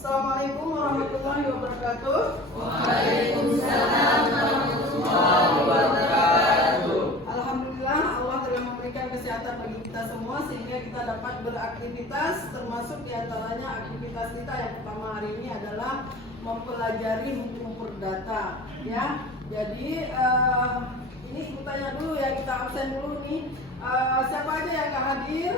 Assalamualaikum warahmatullahi wabarakatuh. Waalaikumsalam warahmatullahi wabarakatuh. Alhamdulillah Allah telah memberikan kesehatan bagi kita semua sehingga kita dapat beraktivitas, termasuk diantaranya aktivitas kita yang pertama hari ini adalah mempelajari hukum perdata. Ya, jadi ini ibu tanya dulu ya, kita absen dulu nih. Siapa aja yang nggak hadir?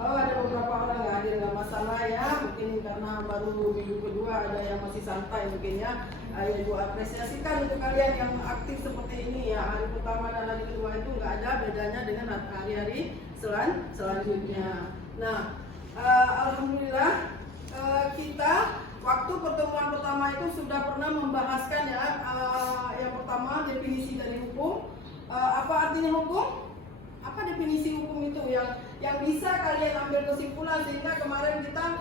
Oh, ada beberapa orang nggak hadir, nggak masalah ya. Mungkin karena baru minggu kedua ada yang masih santai mungkin ya. Ya ibu apresiasikan untuk kalian yang aktif seperti ini ya. Hari pertama dan hari kedua itu nggak ada bedanya dengan hari-hari selanjutnya. Nah, alhamdulillah kita waktu pertemuan pertama itu sudah pernah membahaskan ya. Yang pertama definisi dari hukum. Apa artinya hukum? Apa definisi hukum itu yang bisa kalian ambil kesimpulan sehingga kemarin kita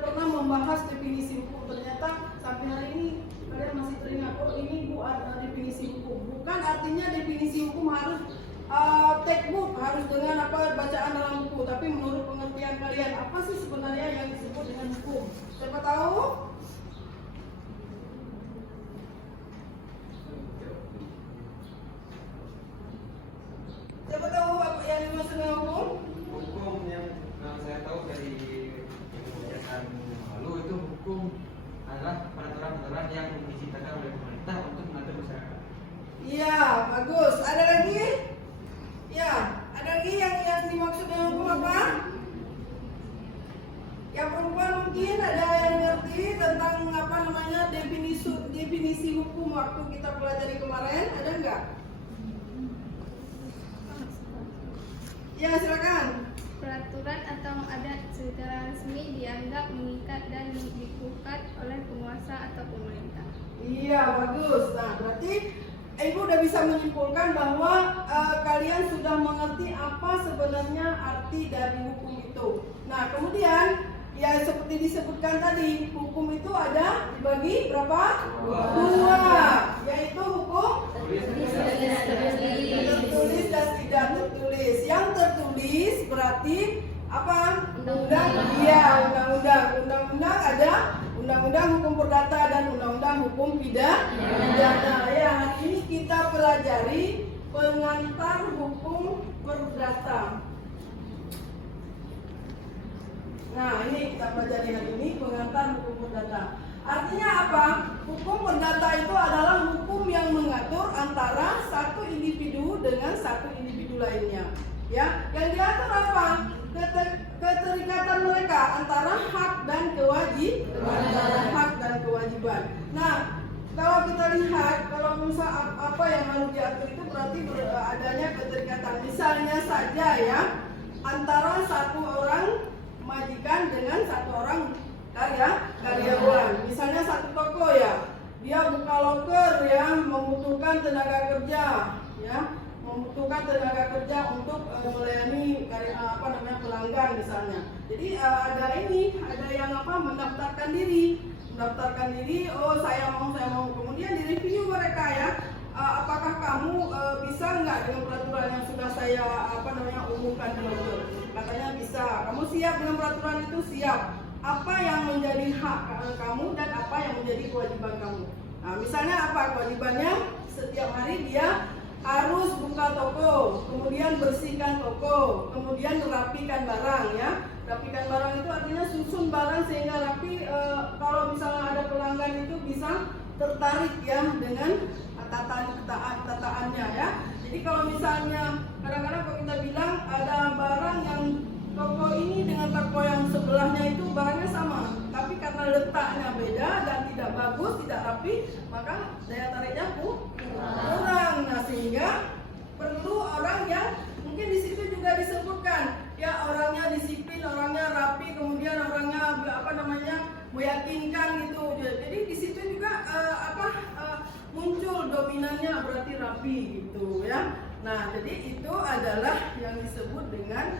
pernah membahas definisi hukum. Ternyata sampai hari ini kalian masih teringat, oh ini bu ada definisi hukum. Bukan artinya definisi hukum harus textbook, harus dengan bacaan dalam buku, tapi menurut pengertian kalian apa sih sebenarnya yang disebut dengan hukum? Siapa tahu? Siapa tahu apa yang dimaksud dengan hukum? Hukum yang saya tahu dari kebijakan lalu itu hukum adalah peraturan-peraturan yang diciptakan oleh pemerintah untuk mengatur masyarakat. Iya, bagus. Ada lagi? Ya, ada lagi yang dimaksud dengan hukum apa? Yang perempuan mungkin ada yang ngerti tentang definisi hukum waktu kita pelajari kemarin, ada enggak? Ya, silakan. Peraturan atau adat secara resmi dianggap mengikat dan dibuat oleh penguasa atau pemerintah. Iya, bagus. Nah, berarti ibu udah bisa menyimpulkan bahwa kalian sudah mengerti apa sebenarnya arti dari hukum itu. Nah, kemudian ya seperti disebutkan tadi, hukum itu ada dibagi berapa? Dua, yaitu hukum tertulis dan tidak tertulis. Yang tertulis berarti apa? Undang-undang ada undang-undang hukum perdata dan undang-undang hukum pidana. Ya, hari ini kita pelajari pengantar hukum perdata. Nah, ini kita pelajari hari ini pengantar hukum perdata. Artinya apa? Hukum perdata itu adalah hukum yang mengatur antara satu individu dengan satu individu lainnya. Ya, yang diatur apa? Keterikatan mereka antara hak dan kewajiban. Nah, kalau kita lihat, kalau misal apa yang harus diatur itu berarti adanya keterikatan. Misalnya saja ya, antara satu orang majikan dengan satu orang karyawan. Misalnya satu toko ya, dia buka loker ya, membutuhkan tenaga kerja ya, untuk melayani pelanggan misalnya. Jadi ada yang mendaftarkan diri, oh saya mau, kemudian direview mereka ya. Apakah kamu bisa nggak dengan peraturan yang sudah saya umumkan di loker? Katanya bisa. Kamu siap dengan peraturan itu? Siap. Apa yang menjadi hak kamu dan apa yang menjadi kewajiban kamu? Nah, misalnya apa kewajibannya? Setiap hari dia harus buka toko, kemudian bersihkan toko, kemudian merapikan barang ya. Rapikan barang itu artinya susun barang sehingga rapi. Kalau misalnya ada pelanggan itu bisa tertarik ya dengan tataannya ya. Jadi kalau misalnya kadang-kadang kalau kita bilang ada barang yang toko ini dengan toko yang sebelahnya itu barangnya sama, tapi karena letaknya beda dan tidak bagus, tidak rapi, maka daya tariknya kurang. Nah, sehingga perlu orang yang mungkin di situ juga disebutkan ya, orangnya disiplin, orangnya rapi, kemudian orangnya meyakinkan gitu. Jadi di situ juga muncul dominannya berarti rapi gitu ya. Nah, jadi itu adalah yang disebut dengan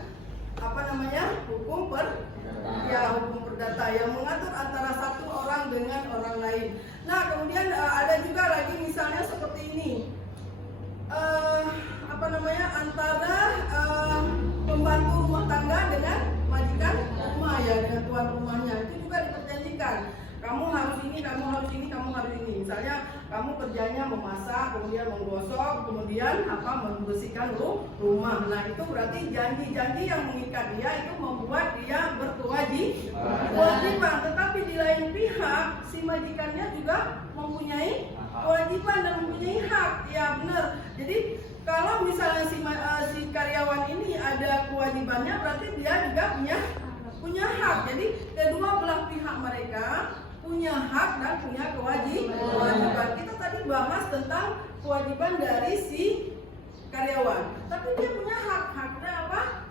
hukum perdata yang mengatur antara satu orang dengan orang lain. Nah, kemudian ada juga lagi misalnya seperti ini, antara pembantu rumah tangga dengan majikan rumah ya, dengan tuan rumahnya. Itu diberikan. Kamu harus ini, kamu harus ini, kamu harus ini. Misalnya kamu kerjanya memasak, kemudian menggosok, kemudian membersihkan rumah. Nah itu berarti janji-janji yang mengikat dia itu membuat dia berkewajiban. Tetapi di lain pihak si majikannya juga mempunyai kewajiban dan mempunyai hak. Ya benar. Jadi kalau misalnya si karyawan ini ada kewajibannya, berarti dia juga punya hak. Jadi kedua belah pihak mereka punya hak dan punya kewajiban. Kita tadi bahas tentang kewajiban dari si karyawan, tapi dia punya haknya apa?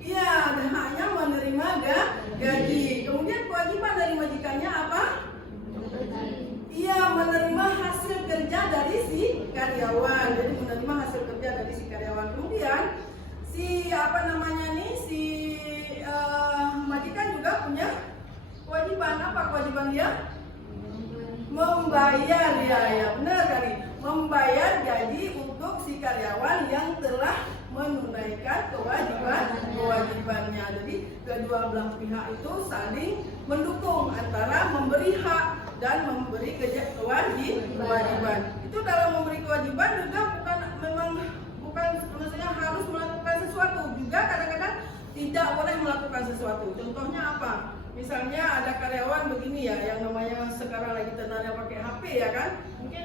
Iya, dan haknya menerima gaji. Kemudian kewajiban dari majikannya apa? Iya, menerima hasil kerja dari si karyawan. Jadi menerima hasil kerja dari si karyawan. Kemudian si majikan juga punya kewajiban. Apa kewajiban dia? Membayar, ya benar kali. Membayar gaji untuk si karyawan yang telah menunaikan kewajibannya. Jadi kedua belah pihak itu saling mendukung antara memberi hak dan memberi kewajiban. Itu dalam memberi kewajiban juga bukan sebenarnya harus melakukan sesuatu. Juga kadang-kadang tidak boleh melakukan sesuatu. Contohnya apa? Misalnya ada karyawan begini ya, yang namanya sekarang lagi trennya pakai HP ya kan? Mungkin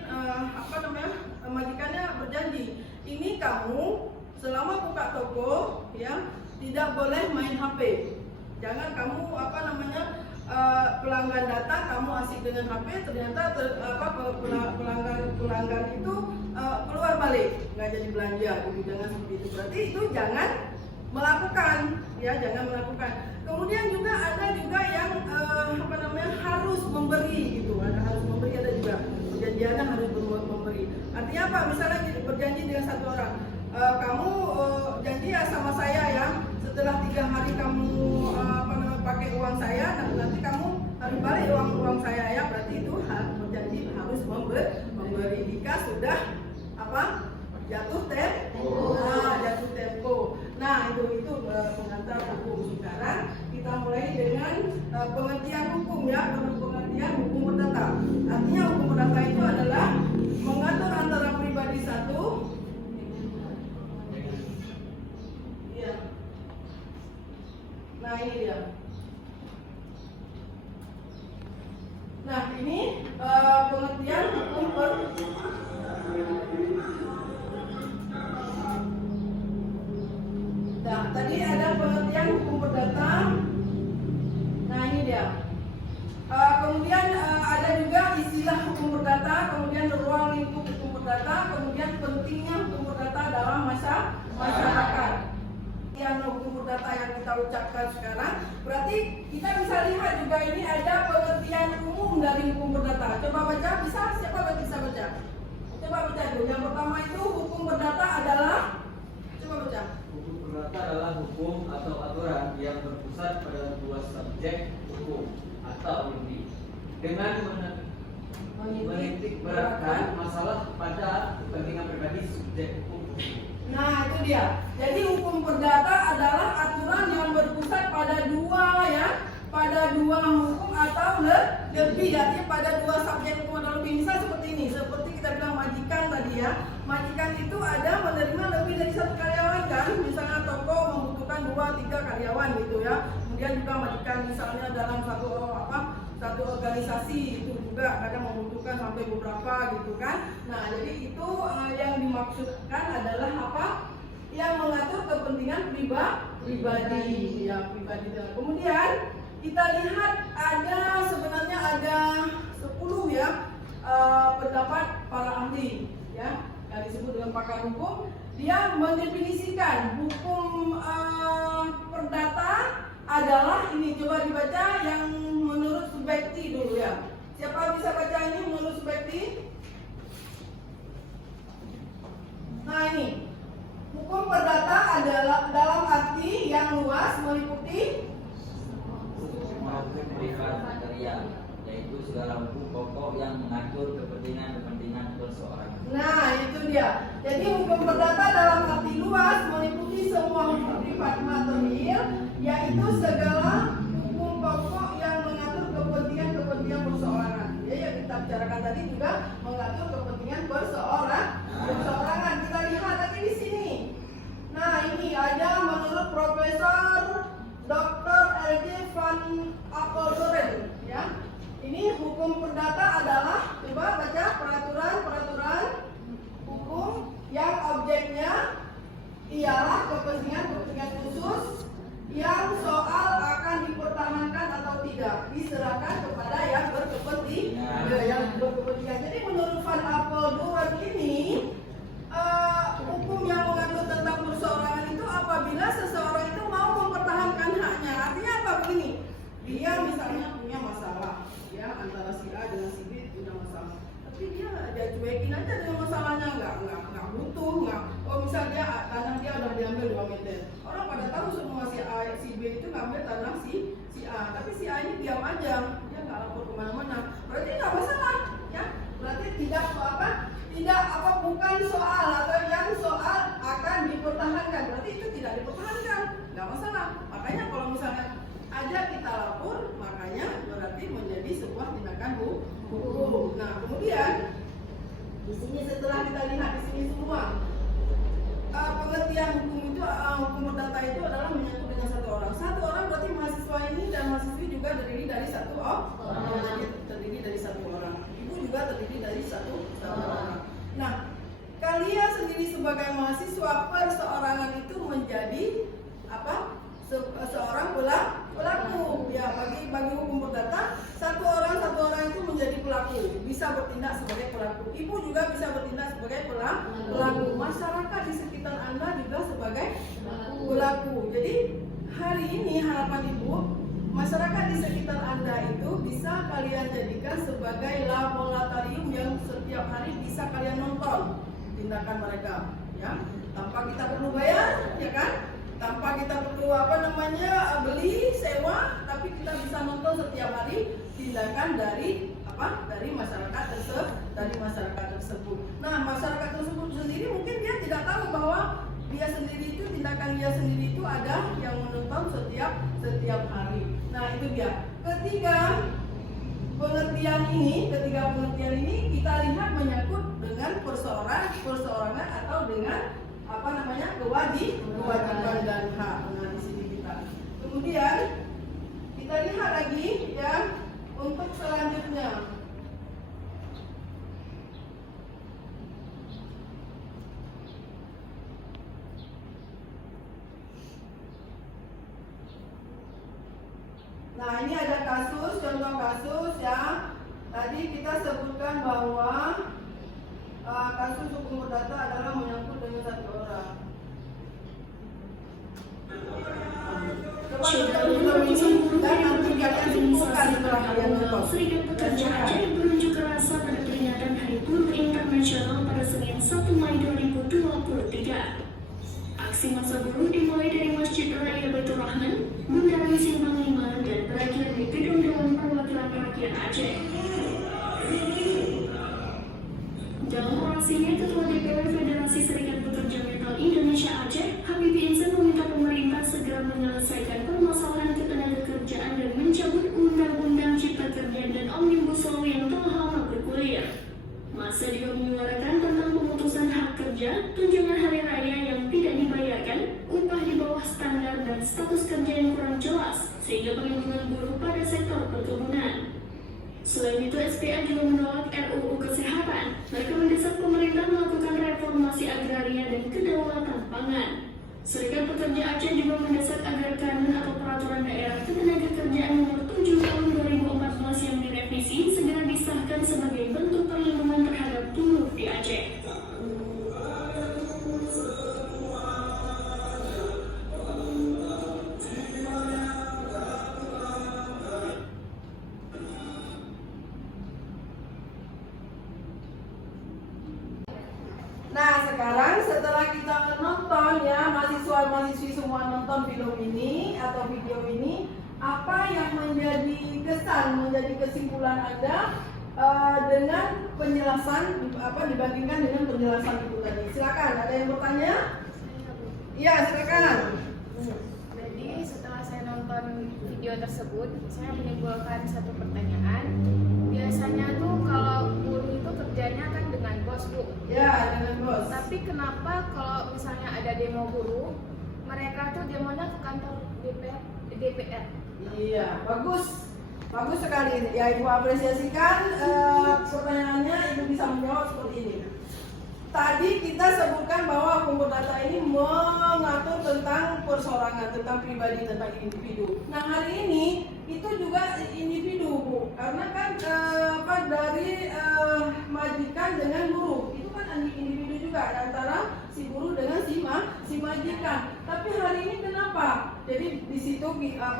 majikannya berjanji, ini kamu selama buka toko ya tidak boleh main HP. Jangan kamu pelanggan datang kamu asik dengan HP, ternyata pelanggan itu keluar balik nggak jadi belanja. Jangan seperti itu. Berarti itu jangan melakukan. Kemudian juga ada juga yang harus memberi gitu. Harus memberi, ada juga perjanjiannya harus memberi. Artinya apa? Misalnya berjanji dengan satu orang, kamu janji ya sama saya ya, setelah 3 hari kamu pakai uang saya, nanti kamu harus balik uang saya ya. Berarti itu berjanji harus memberi. Jika sudah jatuh tempo. Nah itu pengantar hukum. Sekarang kita mulai dengan pengertian hukum ya. Pengertian hukum perdata. Artinya hukum perdata itu adalah mengatur antara pribadi satu. Iya. Nah ini dia. Nah ini pengertian hukum perdata. Nah, tadi ada pengertian hukum perdata. Nah ini dia. Kemudian ada juga istilah hukum perdata, kemudian ruang lingkup hukum perdata, kemudian pentingnya hukum perdata dalam masyarakat. Yang hukum perdata yang kita ucapkan sekarang, berarti kita bisa lihat juga ini ada pengertian umum dari hukum perdata. Coba baca, siapa bisa baca? Coba baca dulu. Yang pertama itu hukum perdata adalah, coba baca. Hukum perdata adalah hukum atau aturan yang berpusat pada dua subjek hukum atau lebih dengan menitik beratkan masalah pada kepentingan pribadi subjek hukum. Nah itu dia. Jadi hukum perdata adalah aturan yang berpusat pada dua hukum atau lebih, artinya pada dua subjek hukum atau lebih. Misal seperti ini, seperti kita bilang majikan tadi ya. Majikan itu ada menerima lebih dari satu karyawan kan. Misalnya toko membutuhkan 2-3 karyawan gitu ya. Kemudian juga majikan misalnya dalam satu organisasi itu juga kadang membutuhkan sampai beberapa gitu kan. Nah jadi itu yang dimaksudkan adalah apa? Yang mengatur kepentingan pribadi ya, pribadi. Kemudian kita lihat sebenarnya ada 10 ya pendapat para ahli ya yang disebut dengan pakar hukum. Dia mendefinisikan hukum perdata adalah ini, coba dibaca yang menurut Subekti dulu ya. Siapa bisa baca ini menurut Subekti? Nah ini, hukum perdata adalah dalam arti yang luas meliputi Hukum privat material, yaitu segala hukum pokok yang mengatur kepentingan perseorangan. Nah itu dia. Jadi hukum perdata dalam arti luas meliputi semua hukum privat material, yaitu segala hukum pokok yang mengatur karena tadi juga mengatur kepentingan perseorangan. Kita lihat lagi di sini. Nah, ini ada menurut Profesor Dr. L.J. van Apeldoorn, ya. Ini hukum perdata adalah, coba baca, peraturan hukum yang objeknya ialah kepentingan khusus yang soal akan dipertahankan atau tidak diserahkan kepada yang berkepentingan. Jadi menurut Van Apeldoorn ini hukum yang mengatur tentang perseorangan itu apabila seseorang itu mau mempertahankan haknya. Artinya apa begini? Dia misalnya punya masalah, ya, antara si A dengan si B punya masalah. Tapi dia cuekin aja dengan masalahnya, nggak butuh, nggak. Oh misalnya tanah dia udah diambil 2 meter. Orang pada tahu semua si A, si B itu ngambil tanah si A. Tapi si A ini diam aja, dia nggak lapor kemana-mana. Berarti nggak masalah, ya. Berarti bukan soal atau yang soal akan dipertahankan. Berarti itu tidak dipertahankan, nggak masalah. Makanya kalau misalnya aja kita lapor, makanya berarti menjadi sebuah tindakan hukum. Nah, kemudian di sini setelah kita lihat di sini semua pengertian hukum itu, hukum perdata itu adalah menyangkut dengan satu orang. Satu orang berarti mahasiswa ini dan mahasiswi juga terdiri dari satu orang. Jadi terdiri dari satu orang. Ibu juga terdiri dari satu orang. Nah, kalian sendiri sebagai mahasiswa perseorangan itu menjadi apa? Seorang pelaku. Ya, bagi hukum perdata, satu orang itu menjadi pelaku, bisa bertindak sebagai pelaku. Ibu juga bisa bertindak sebagai pelaku. Masyarakat di sekitar Anda juga sebagai pelaku. Jadi hari ini harapan Ibu, masyarakat di sekitar Anda itu bisa kalian jadikan sebagai laboratorium yang setiap hari bisa kalian nonton tindakan mereka, ya, tanpa kita perlu bayar, ya kan? Tanpa kita perlu beli, sewa, tapi kita bisa nonton setiap hari tindakan dari masyarakat tersebut. Nah, masyarakat tersebut sendiri mungkin dia tidak tahu bahwa tindakan dia sendiri itu ada yang menonton setiap hari. Nah, itu dia. Ketiga pengertian ini kita lihat menyangkut dengan perseorangan atau dengan kewajiban dan hak. Nah, di sini kita. Kemudian kita lihat lagi, ya, untuk selanjutnya. Nah, ini ada contoh kasus, ya. Tadi kita sebutkan bahwa kasus hukum perdata adalah menyangkut dengan satu orang. Serikat Pekerja Aceh berunjuk rasa pada peringatan Hari Buruh Internasional pada Senin 1 Mei 2023. Aksi massa buruh dimulai dari Masjid Raya Baitur Rahman, Bundaran Simpang 5, dan berakhir di Gedung Dewan Perwakilan Rakyat Aceh. Dalam orasinya, Ketua DPW Federasi Serikat Pekerja Metal Indonesia Aceh, Habibie Insan, meminta pemerintah segera menyelesaikan permasalahan ketenagakerjaan dan mencabut Undang-Undang Cipta Kerja dan Omnibus Law yang telah lama bergulir. Masa juga menyuarakan tentang pemutusan hak kerja, tunjangan hari raya yang tidak dibayarkan, upah di bawah standar, dan status kerja yang kurang jelas, sehingga perlindungan buruh pada sektor perkebunan. Selain itu, SPA juga menolak RUU Kesehatan. Mereka mendesak pemerintah melakukan reformasi agraria dan kedaulatan pangan. Serikat Pekerja Aceh juga mendesak agar kanun atau peraturan daerah ketenagakerjaan nomor 7 tahun 2014 yang direvisi segera disahkan sebagai bentuk perlindungan terhadap buruh di Aceh. Nah, sekarang setelah kita nonton, ya, mahasiswa-mahasiswi semua nonton film ini atau video ini, apa yang menjadi kesan, menjadi kesimpulan Anda dengan penjelasan dibandingkan dengan penjelasan itu tadi? Silakan, ada yang bertanya? Iya, silakan. Jadi setelah saya nonton video tersebut, saya menimbulkan satu pertanyaan. Biasanya tuh kalau silakan bos. Tapi kenapa kalau misalnya ada demo buruh, mereka tuh demonya ke kantor DPR? Iya, bagus sekali. Ya Ibu apresiasikan pertanyaannya, Ibu bisa menjawab seperti ini. Tadi kita sebutkan bahwa hukum perdata ini mengatur tentang perseorangan, tentang pribadi, tentang individu. Nah hari ini itu juga individu, Bu, karena kan dari majikan dengan buruh itu kan individu juga antara si buruh dengan si majikan. Tapi hari ini kenapa? Jadi di situ pemerintah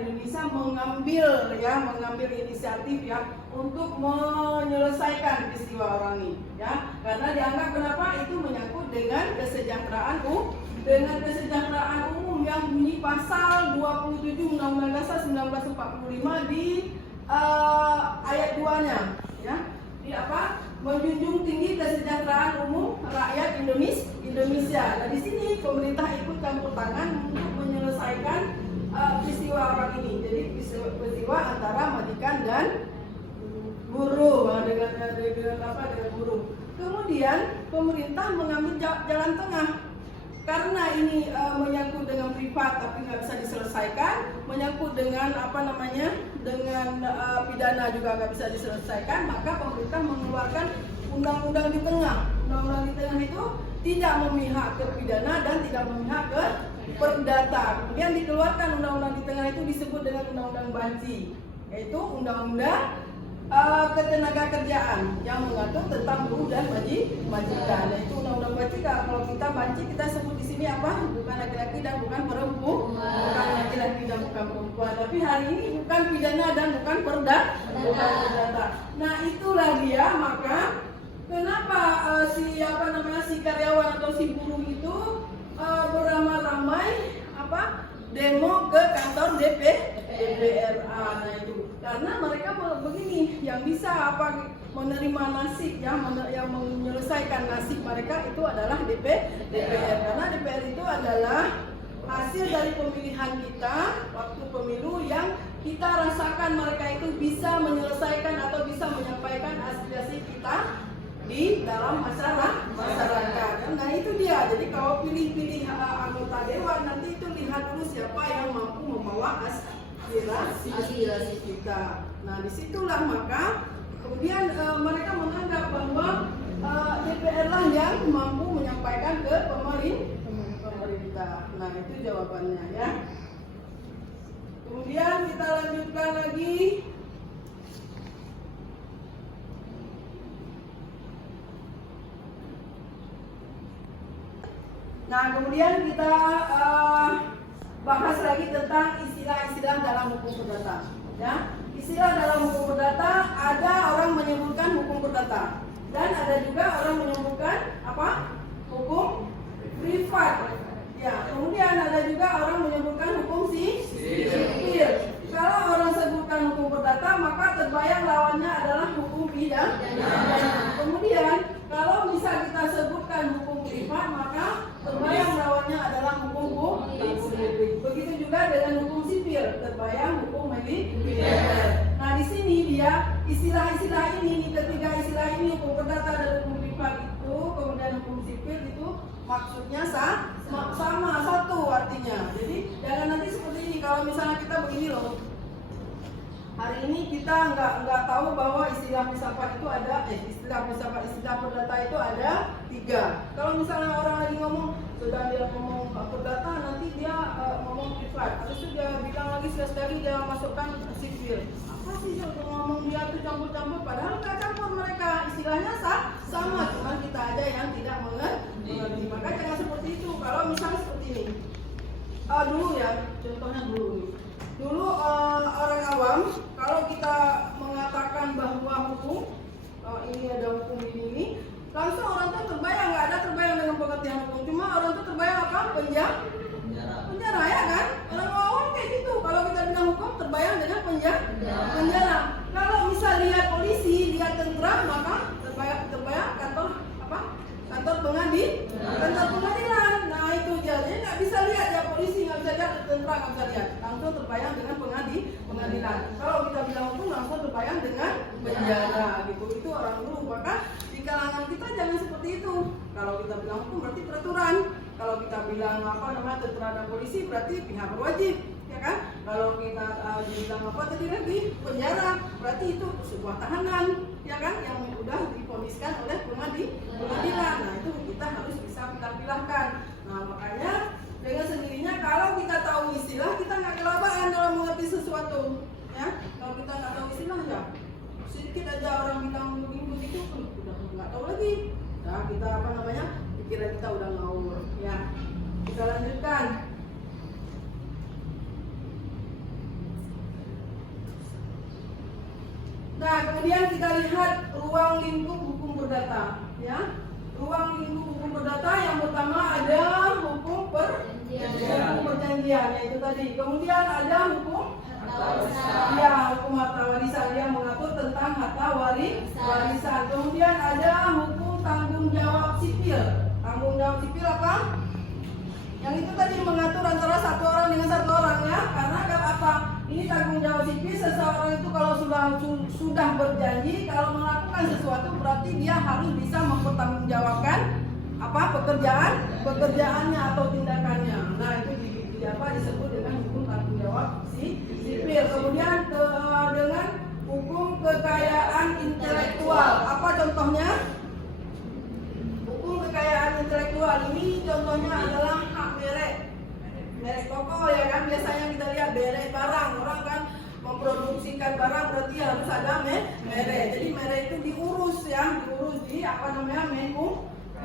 Indonesia mengambil inisiatif ya untuk menyelesaikan peristiwa orang ini ya, karena dianggap kenapa itu menyangkut dengan kesejahteraan umum yang bunyi pasal 27 Undang-Undang Dasar 1945 di ayat 2-nya ya. Di apa? Menjunjung tinggi kesejahteraan umum rakyat Indonesia. Nah, di sini pemerintah ikut campur tangan untuk menyelesaikan peristiwa orang ini. Jadi peristiwa antara majikan dan buruh dengan buruh. Kemudian pemerintah mengambil jalan tengah. Karena ini menyangkut dengan privat tapi nggak bisa diselesaikan, menyangkut dengan dengan pidana juga nggak bisa diselesaikan, maka pemerintah mengeluarkan undang-undang di tengah. Undang-undang di tengah itu tidak memihak ke pidana dan tidak memihak ke perdata. Kemudian dikeluarkan undang-undang di tengah itu disebut dengan undang-undang banci, yaitu undang-undang ketenaga kerjaan yang mengatur tentang buruh dan majikan. Nah, itu undang-undang banci. Kalau kita banci kita sebut di sini apa? Bukan laki-laki dan bukan perempuan, bukan laki-laki dan bukan perempuan. Tapi hari ini bukan pidana dan bukan perdata. Nah, itulah dia. Maka kenapa si karyawan atau si buruh itu beramai-ramai demo ke kantor DPRA. Nah itu karena mereka begini, yang bisa menerima nasib yang menyelesaikan nasib mereka itu adalah DPR, karena DPR itu adalah hasil dari pemilihan kita waktu pemilu yang kita rasakan mereka itu bisa menyelesaikan atau bisa menyampaikan aspirasi kita di dalam masyarakat. Nah itu dia. Jadi kalau pilih anggota dewan nanti itu lihat dulu siapa yang mampu membawa aspirasi kita. Nah disitulah maka kemudian mereka menganggap bahwa DPR lah yang mampu menyampaikan ke pemerintah. Nah itu jawabannya ya. Kemudian kita lanjutkan lagi. Nah kemudian kita bahas lagi tentang istilah-istilah dalam hukum perdata. Ya, istilah dalam hukum perdata ada orang menyebutkan hukum perdata dan ada juga orang menyebutkan hukum privat. Ya, kemudian ada juga orang menyebutkan hukum sipil. Kalau orang sebutkan hukum perdata maka terbayang lawannya adalah hukum pidana. Kemudian kalau bisa kita sebutkan hukum privat maka terbayang lawannya adalah hukum publik. Begitu juga dengan hukum sipil, terbayang hukum militer. Nah di sini dia istilah-istilah ini, ketiga istilah ini, hukum perdata dan hukum privat itu, kemudian hukum sipil itu maksudnya sama satu artinya. Jadi jangan nanti seperti ini. Kalau misalnya kita begini loh, hari ini kita nggak tahu bahwa istilah filsafat itu ada, istilah perdata itu ada 3. Kalau misalnya orang lagi ngomong, sudah dia ngomong perdata, nanti dia ngomong privat. Habis itu dia bilang lagi sekali dia masukkan sipil. Apa sih ngomong dia tuh campur-campur? Padahal nggak campur mereka. Istilahnya sama, cuma kita aja yang tidak mengerti. Maka jangan seperti itu. Kalau misalnya seperti ini, dulu ya, contohnya dulu orang awam kalau kita mengatakan bahwa hukum ini ada hukum ini langsung orang tuh terbayang, nggak ada terbayang dengan pengertian hukum, cuma orang tuh terbayang apa? Penjara ya kan? Orang awam kayak gitu. Kalau kita bilang hukum terbayang dengan penjara. Kalau misal lihat polisi, lihat tentara, maka terbayang kantor pengadilan. Nah itu jadi nggak bisa lihat ya, polisi nggak bisa lihat, tentara nggak bisa lihat, langsung terbayang dengan pengadilan. Kalau kita bilang hukum langsung terbayang dengan penjara gitu. Itu orang dulu. Maka di kalangan kita jangan seperti itu. Kalau kita bilang hukum berarti peraturan. Kalau kita bilang tentara dan polisi berarti pihak berwajib, ya kan? Kalau kita bilang tadi lagi penjara berarti itu sebuah tahanan, ya kan? Yang sudah diponiskan oleh pengadilan. Nah itu kita harus bisa pilah-pilahkan. Nah makanya dengan sendirinya kalau kita tahu istilah kita nggak kelabakan dalam mengerti sesuatu, ya. Kalau kita nggak tahu istilah ya sedikit aja orang bilang begitu udah nggak tahu lagi. Nah kita pikiran kita udah ngawur, ya. Kita lanjutkan. Nah, kemudian kita lihat ruang lingkup hukum perdata, ya. Ruang lingkup hukum perdata yang pertama ada hukum perjanjian, yaitu tadi. Kemudian ada hukum hukum harta warisan yang mengatur tentang harta warisan. Kemudian ada hukum tanggung jawab sipil. Tanggung jawab sipil apa? Yang itu tadi mengatur antara satu orang dengan satu orang, ya. Karena apa? Ini tanggung jawab sipil, seseorang itu kalau sudah berjanji kalau melakukan sesuatu berarti dia harus bisa mempertanggungjawabkan pekerjaannya atau tindakannya. Nah itu disebut dengan hukum tanggung jawab sipil. Kemudian dengan hukum kekayaan intelektual. Apa contohnya? Hukum kekayaan intelektual ini contohnya adalah hak merek toko, ya kan. Biasanya kita lihat merek barang, orang kan memproduksikan barang berarti harus ada merek. Jadi merek itu diurus di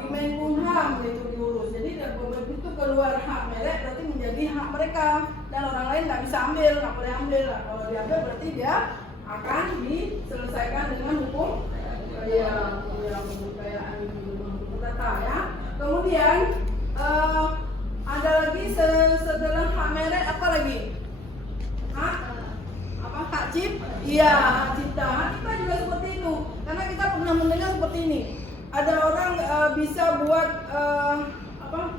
Menkumham itu diurus. Jadi begitu keluar hak merek berarti menjadi hak mereka dan orang lain nggak bisa ambil, nggak boleh ambil. Kalau diambil berarti dia akan diselesaikan dengan hukum kekayaan perdata, ya. Kemudian ada lagi setelah hak merek apa lagi? Hak cipta. Iya, hak cipta. Hak cipta juga seperti itu. Karena kita pernah mendengar seperti ini. Ada orang bisa buat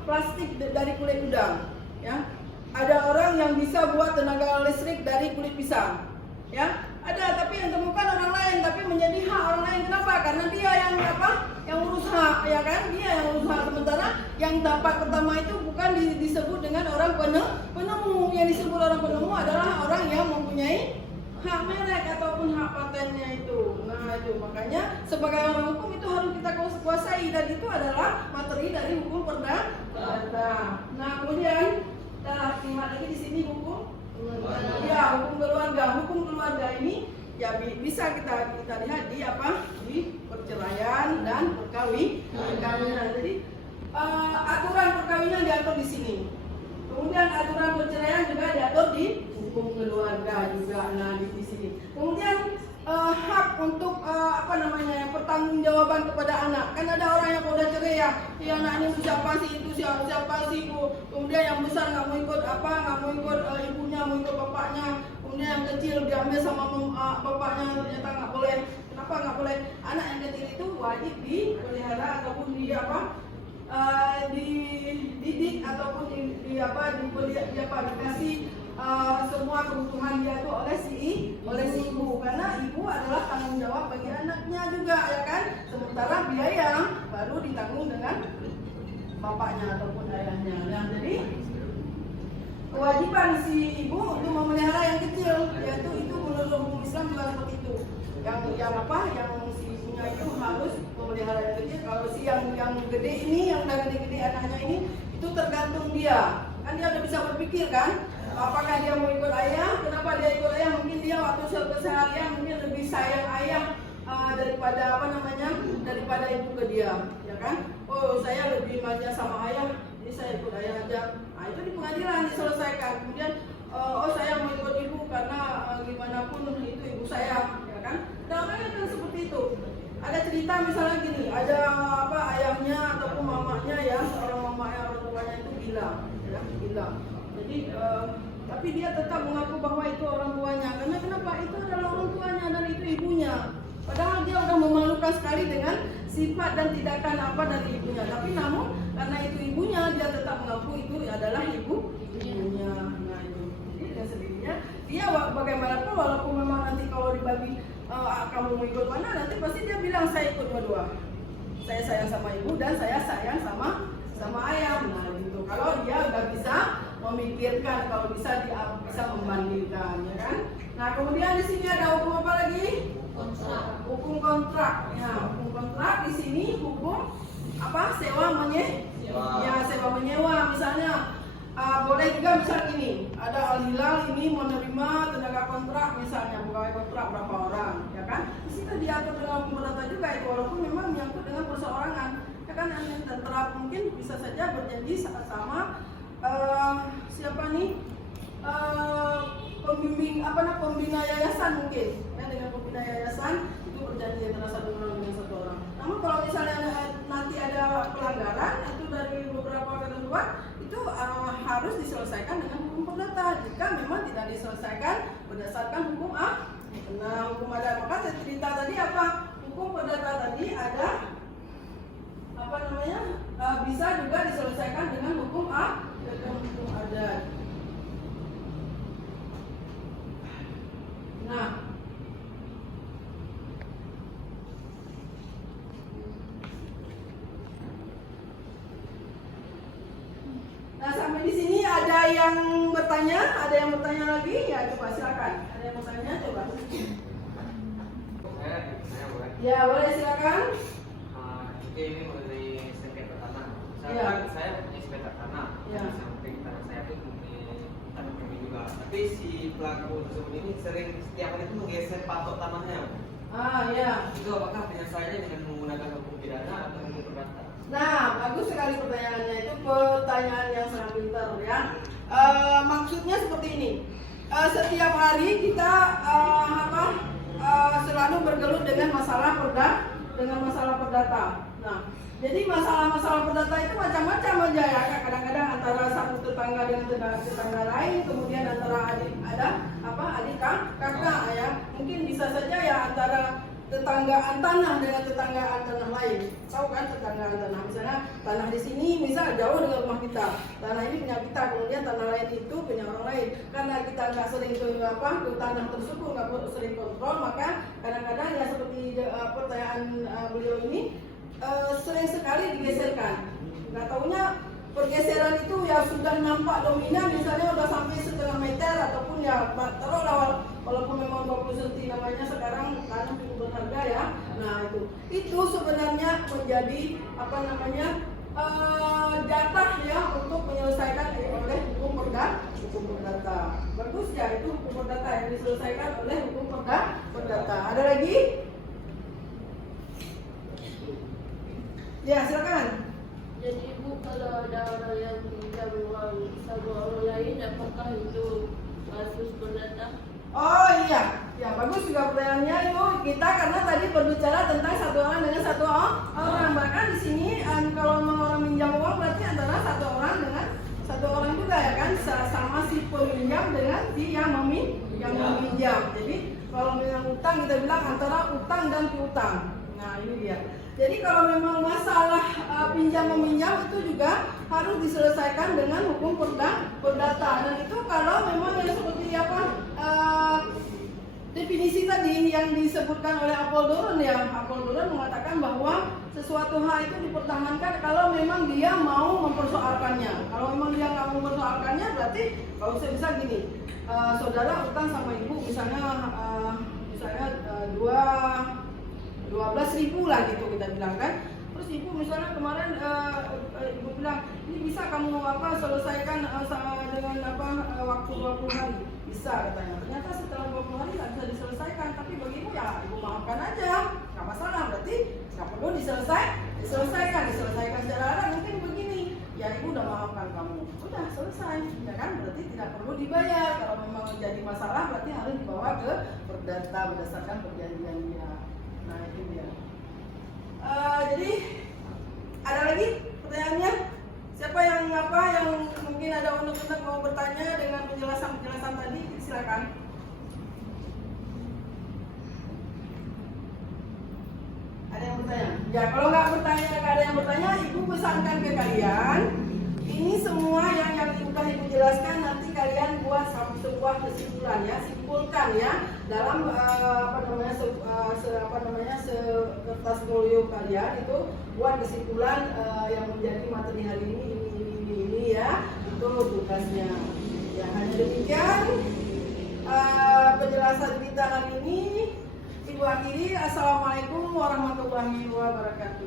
plastik dari kulit udang, ya. Ada orang yang bisa buat tenaga listrik dari kulit pisang, ya. Ada, tapi yang temukan orang lain, tapi menjadi hak orang lain. Kenapa? Karena dia yang urus hak, ya kan? Dia yang urus hak. Sementara yang dapat pertama itu bukan disebut dengan orang penemu. Yang disebut orang penemu adalah orang yang mempunyai hak merek ataupun hak patennya itu. Nah itu makanya sebagai orang hukum itu harus kita kuasai, dan itu adalah materi dari hukum perdata. Nah kemudian kita lihat lagi di sini hukum keluarga. Hukum keluarga ini ya bisa kita lihat di perceraian dan perkawinan. Jadi aturan perkawinan diatur di sini. Kemudian aturan perceraian juga diatur di hukum keluarga juga. Nah di sini. Kemudian hak untuk pertanggungjawaban kepada anak. Kan ada orang yang udah cerai, ya anak ini siapa sih bu. Kemudian yang besar nggak mau ikut ibunya, mau ikut bapaknya. Kemudian yang kecil diambil sama bapaknya, ternyata nggak boleh. Kenapa nggak boleh? Anak yang kecil itu wajib dipelihara ataupun dididik ataupun dikasih semua kebutuhan dia itu oleh si ibu, karena ibu adalah tanggung jawab bagi anaknya juga, ya kan. Sementara biaya baru ditanggung dengan bapaknya ataupun ayahnya. Nah jadi kewajiban si ibu untuk memelihara yang kecil, yaitu itu menurut hukum Islam juga seperti itu. Yang si ibunya itu harus memelihara yang kecil. Kalau si yang gede ini, yang udah gede-gede anaknya ini, itu tergantung dia. Kan dia udah bisa berpikir kan, apakah dia mau ikut ayah? Kenapa dia ikut ayah? Mungkin dia waktu keseharian mungkin lebih sayang ayah daripada ibu ke dia, ya kan? Oh saya lebih manja sama ayah, jadi saya ikut ayah aja. Nah itu di pengadilan diselesaikan. Kemudian saya mau ikut ibu karena gimana pun itu ibu saya, ya kan? Nah kan seperti itu. Ada cerita misalnya gini, ada ayahnya ataupun mamanya, ya seorang mamanya, orang tuanya itu gila. Jadi tapi dia tetap mengaku bahwa itu orang tuanya. Karena kenapa? Itu adalah orang tuanya dan itu ibunya. Padahal dia udah memalukan sekali dengan sifat dan tindakan dari ibunya. Tapi namun karena itu ibunya, dia tetap mengaku itu adalah ibunya. Nah itu, jadi dengan sendirinya dia bagaimanapun, walaupun memang nanti kalau dibagi kamu mau ikut mana, nanti pasti dia bilang saya ikut dua-dua. Saya sayang sama ibu dan saya sayang sama ayah. Nah gitu. Kalau dia udah bisa memikirkan, kalau bisa dia bisa membandingkan, ya kan? Nah kemudian di sini ada hukum apa lagi? Hukum kontrak. Ya, hukum kontrak di sini hukum apa? Sewa menyewa. Ya, sewa menyewa. Misalnya boleh juga misal ini, ada Al-Hilal ini menerima tenaga kontrak misalnya, pegawai kontrak berapa orang, ya kan? Di situ diatur dengan hukum perdata juga itu, walaupun memang menyangkut dengan perseorangan, ya kan? Tentara mungkin bisa saja berjanji sama siapa nih? Pembimbing pembina yayasan mungkin, ya, dengan pembina yayasan itu berjanji antara satu orang dengan satu orang. Namun kalau misalnya nanti ada pelanggaran itu dari beberapa ketentuan itu harus diselesaikan dengan hukum perdata. Jika memang tidak diselesaikan berdasarkan hukum hukum adat. Maka saya cerita tadi apa? Hukum perdata tadi ada bisa juga diselesaikan dengan hukum adat. Nah sampai di sini ada yang bertanya lagi? Ya coba silakan. Ada yang bertanya coba. Saya boleh. Ya boleh silakan. Oke, ini mengenai sengketa tanah. Ya. Saya punya sengketa tanah. Ya. Di samping tanah saya itu punya tanah kami juga. Tapi si pelaku tersebut ini sering setiap hari itu menggeser patok tanahnya. Ya. Itu apakah penyelesaiannya dengan menggunakan hukum pidana atau hukum perdata? Nah, bagus sekali pertanyaannya. Itu pertanyaan yang sangat pintar ya. Maksudnya seperti ini. Setiap hari kita selalu bergelut dengan masalah perdata. Nah, jadi masalah-masalah perdata itu macam-macam aja ya. Kadang-kadang antara satu tetangga dengan tetangga lain, kemudian antara adik kakak ya. Mungkin bisa saja ya antara tetanggaan tanah dengan tetanggaan tanah lain. Tahu kan tetanggaan tanah? Misalnya tanah di sini misal jauh dengan rumah kita. Tanah ini punya kita, kemudian tanah lain itu punya orang lain. Karena kita nggak sering ke tanah tersebut, nggak sering kontrol, maka kadang-kadang ya seperti pertanyaan beliau ini sering sekali digeserkan. Nggak taunya pergeseran itu ya sudah nampak dominan, misalnya udah sampai setengah meter ataupun ya taruhlah walaupun memang 20 cm namanya sekarang tanah cukup berharga ya. Nah itu sebenarnya menjadi jatah ya untuk menyelesaikan oleh hukum perdata. Bagus ya, itu hukum perdata yang diselesaikan oleh hukum perdata. Ada lagi? Ya silakan. Jadi Ibu, kalau ada orang yang pinjam uang sama orang lain, apakah itu kasus perdata? Oh iya, ya bagus juga pertanyaannya itu kita karena tadi berbicara tentang satu orang dengan satu orang. Bahkan di sini kalau memang orang minjam uang berarti antara satu orang dengan satu orang juga ya kan, sama si peminjam dengan si yang meminjam. Jadi kalau memang utang kita bilang antara utang dan piutang. Nah ini dia. Jadi kalau memang masalah pinjam meminjam itu juga harus diselesaikan dengan hukum perdata. Dan itu kalau memang yang seperti definisi tadi yang disebutkan oleh Apollodorus ya. Apollodorus mengatakan bahwa sesuatu hal itu dipertahankan kalau memang dia mau mempersoalkannya. Kalau memang dia nggak mau mempersoalkannya, berarti kalau bisa gini, saudara utang sama ibu misalnya 12.000 lah gitu kita bilang kan. Terus ibu misalnya kemarin ibu bilang ini bisa kamu selesaikan dengan waktu 20 hari, bisa katanya. Ternyata setelah 20 hari nggak bisa diselesaikan, tapi bagi ibu ya ibu maafkan aja, nggak masalah. Berarti nggak perlu diselesaikan secara adat. Mungkin begini, ya ibu udah maafkan kamu, udah selesai, ya kan? Berarti tidak perlu dibayar. Kalau memang jadi masalah berarti harus dibawa ke perdata berdasarkan perjanjiannya. Nah itu dia. Jadi ada lagi pertanyaannya? Siapa yang mungkin ada unek-unek mau bertanya dengan penjelasan tadi, silakan. Ada yang bertanya? Ya, kalau nggak ada yang bertanya, Ibu pesankan ke kalian. Ini semua yang sudah Ibu jelaskan, nanti kalian buat sebuah kesimpulan ya, simpulkan ya dalam kertas folio kalian itu buat kesimpulan yang menjadi materi hari ini ya, itu tugasnya. Ya, hanya demikian penjelasan kita hari ini. Ibu akhiri, assalamualaikum warahmatullahi wabarakatuh.